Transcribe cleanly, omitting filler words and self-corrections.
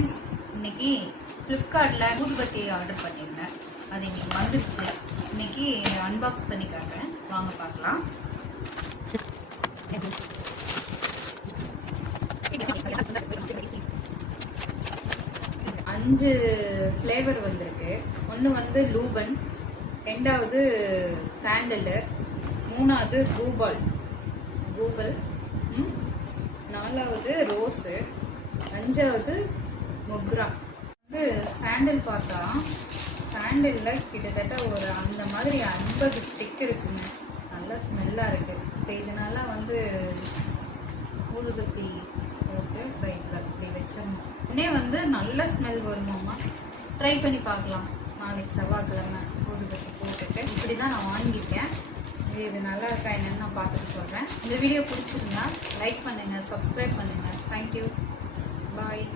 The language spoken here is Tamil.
ஃப்ரெண்ட்ஸ், இன்னைக்கு ஃப்ளிப்கார்ட்டில் ஊதுபத்தி ஆர்டர் பண்ணியிருந்தேன். அது இன்னைக்கு வந்துருச்சு. இன்னைக்கு அன்பாக்ஸ் பண்ணி காட்டுறேன், வாங்க பார்க்கலாம். 5 ஃப்ளேவர் வந்திருக்கு. ஒன்று வந்து லூபன், ரெண்டாவது சாண்டலு, மூணாவது கூபல், நாலாவது ரோஸு, 5வது மொக்ரா. வந்து சாண்டல் பார்த்தா சாண்டலில் கிட்டத்தட்ட ஒரு அந்த மாதிரி 50 ஸ்டிக் இருக்குங்க. நல்லா ஸ்மெல்லாக இருக்குது. இப்போ இதனால வந்து ஊதுபத்தி போட்டு இப்படி வச்சிடணும். உடனே வந்து நல்ல ஸ்மெல் வருமாம்மா. ட்ரை பண்ணி பார்க்கலாம். நாளைக்கு செவ்வாய்க்கிழமை ஊதுபத்தி போட்டுட்டு இப்படி தான் நான் வாங்கியிருக்கேன். இது நல்லா இருக்கா என்னன்னு நான் பார்த்துட்டு சொல்கிறேன். இந்த வீடியோ பிடிச்சிருந்தா லைக் பண்ணுங்கள், சப்ஸ்கிரைப் பண்ணுங்கள். தேங்க்யூ, பாய்.